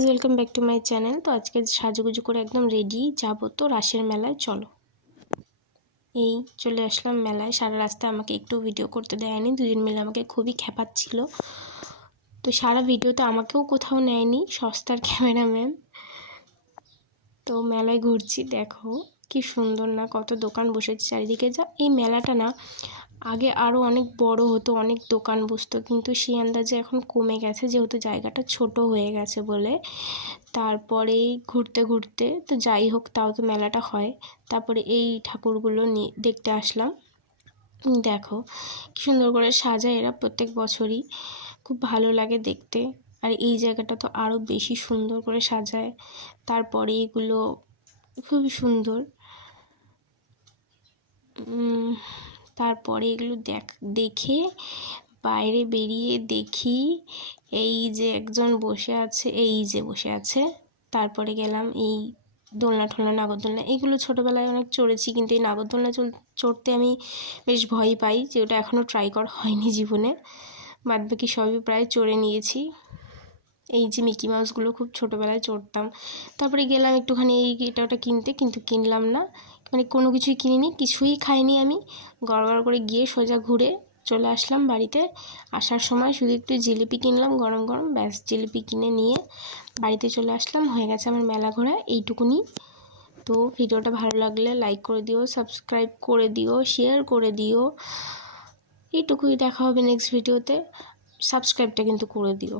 Guys, welcome back to my channel. তো আজকে সাজুগুজু করে একদম রেডি, যাবো তো রাসের মেলায়। চলো, এই চলে আসলাম মেলায়। সারা রাস্তায় আমাকে একটু ভিডিও করতে দেয়নি, দুজন মিলে আমাকে খুবই খেপাচ্ছিল। তো সারা ভিডিওতে আমাকেও কোথাও নেয়নি, সস্তার ক্যামেরাম্যান। তো মেলায় ঘুরছি, দেখো কি সুন্দর না, কত দোকান বসেছে চারিদিকে। যা এই মেলাটা না আগে আরও অনেক বড় হতো, অনেক দোকান বসতো, কিন্তু সেই আন্দাজে এখন কমে গেছে, যেহেতু জায়গাটা ছোট হয়ে গেছে বলে। তারপরে ঘুরতে ঘুরতে তো যাই হোক, তাও তো মেলাটা হয়। তারপরে এই ঠাকুরগুলো দেখতে আসলাম। দেখো কি সুন্দর করে সাজায় এরা প্রত্যেক বছরই, খুব ভালো লাগে দেখতে। আর এই জায়গাটা তো আরও বেশি সুন্দর করে সাজায়। তারপরে এগুলো খুবই সুন্দর। তারপরে এগুলো দেখে বাইরে বেরিয়ে দেখি এই যে একজন বসে আছে, বসে আছে। তারপরে গেলাম এই দোলনা ঠোলনা, নাগরদোলনা, এগুলো ছোটোবেলায় অনেক চড়েছি, কিন্তু এই নাগরদোলনা চড়তে আমি বেশ ভয় পাই, যে ওটা এখনও ট্রাই করা হয়নি জীবনে। বাদবাকি সবই প্রায় চড়ে নিয়েছি। এই যে মিকি মাউসগুলো খুব ছোটোবেলায় চড়তাম। তারপরে গেলাম একটুখানি এটা ওটা কিনতে, কিন্তু কিনলাম না, মানে কোনো কিছুই কিনিনি, কিছুই খাইনি আমি। গড়গড় করে গিয়ে সোজা ঘুরে চলে আসলাম বাড়িতে। আসার সময় শুধু একটু জিলিপি কিনলাম গরম গরম, ব্যাস জিলিপি কিনে নিয়ে বাড়িতে চলে আসলাম। হয়ে গেছে আমার মেলা ঘোরা, এইটুকুনি। তো ভিডিওটা ভালো লাগলে লাইক করে দিও, সাবস্ক্রাইব করে দিও, শেয়ার করে দিও। এইটুকুই, দেখা হবে নেক্সট ভিডিওতে। সাবস্ক্রাইবটা কিন্তু করে দিও।